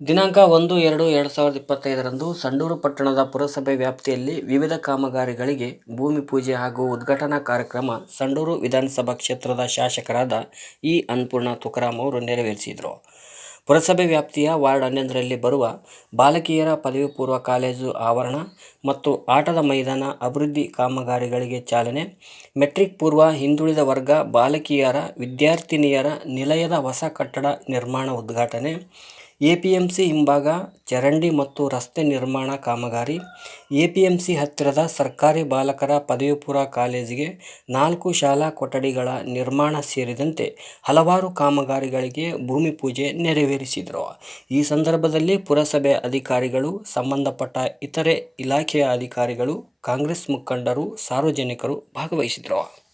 ದಿನಾಂಕ ಒಂದು ಎರಡು ಎರಡು ಸಾವಿರದ ಇಪ್ಪತ್ತೈದರಂದು ಸಂಡೂರು ಪಟ್ಟಣದ ಪುರಸಭೆ ವ್ಯಾಪ್ತಿಯಲ್ಲಿ ವಿವಿಧ ಕಾಮಗಾರಿಗಳಿಗೆ ಭೂಮಿ ಪೂಜೆ ಹಾಗೂ ಉದ್ಘಾಟನಾ ಕಾರ್ಯಕ್ರಮ ಸಂಡೂರು ವಿಧಾನಸಭಾ ಕ್ಷೇತ್ರದ ಶಾಸಕರಾದ ಇ ಅನ್ನಪೂರ್ಣ ತುಕಾರಾಮ್ ಅವರು ನೆರವೇರಿಸಿದರು. ಪುರಸಭೆ ವ್ಯಾಪ್ತಿಯ ವಾರ್ಡ್ ಹನ್ನೊಂದರಲ್ಲಿ ಬರುವ ಬಾಲಕಿಯರ ಪದವಿ ಪೂರ್ವ ಕಾಲೇಜು ಆವರಣ ಮತ್ತು ಆಟದ ಮೈದಾನ ಅಭಿವೃದ್ಧಿ ಕಾಮಗಾರಿಗಳಿಗೆ ಚಾಲನೆ, ಮೆಟ್ರಿಕ್ ಪೂರ್ವ ಹಿಂದುಳಿದ ವರ್ಗ ಬಾಲಕಿಯರ, ವಿದ್ಯಾರ್ಥಿನಿಯರ ನಿಲಯದ ಹೊಸ ಕಟ್ಟಡ ನಿರ್ಮಾಣ ಉದ್ಘಾಟನೆ ಎಪಿಎಂಸಿ ಹಿಂಭಾಗ ಚರಂಡಿ ಮತ್ತು ರಸ್ತೆ ನಿರ್ಮಾಣ ಕಾಮಗಾರಿ. ಎಪಿಎಂಸಿ ಹತ್ತಿರದ ಸರ್ಕಾರಿ ಬಾಲಕರ ಪದವಿಪುರ ಕಾಲೇಜಿಗೆ ನಾಲ್ಕು ಶಾಲಾ ಕೊಠಡಿಗಳ ನಿರ್ಮಾಣ ಸೇರಿದಂತೆ ಹಲವಾರು ಕಾಮಗಾರಿಗಳಿಗೆ ಭೂಮಿ ಪೂಜೆ ನೆರವೇರಿಸಿದರು. ಈ ಸಂದರ್ಭದಲ್ಲಿ ಪುರಸಭೆ ಅಧಿಕಾರಿಗಳು, ಸಂಬಂಧಪಟ್ಟ ಇತರೆ ಇಲಾಖೆಯ ಅಧಿಕಾರಿಗಳು, ಕಾಂಗ್ರೆಸ್ ಮುಖಂಡರು, ಸಾರ್ವಜನಿಕರು ಭಾಗವಹಿಸಿದರು.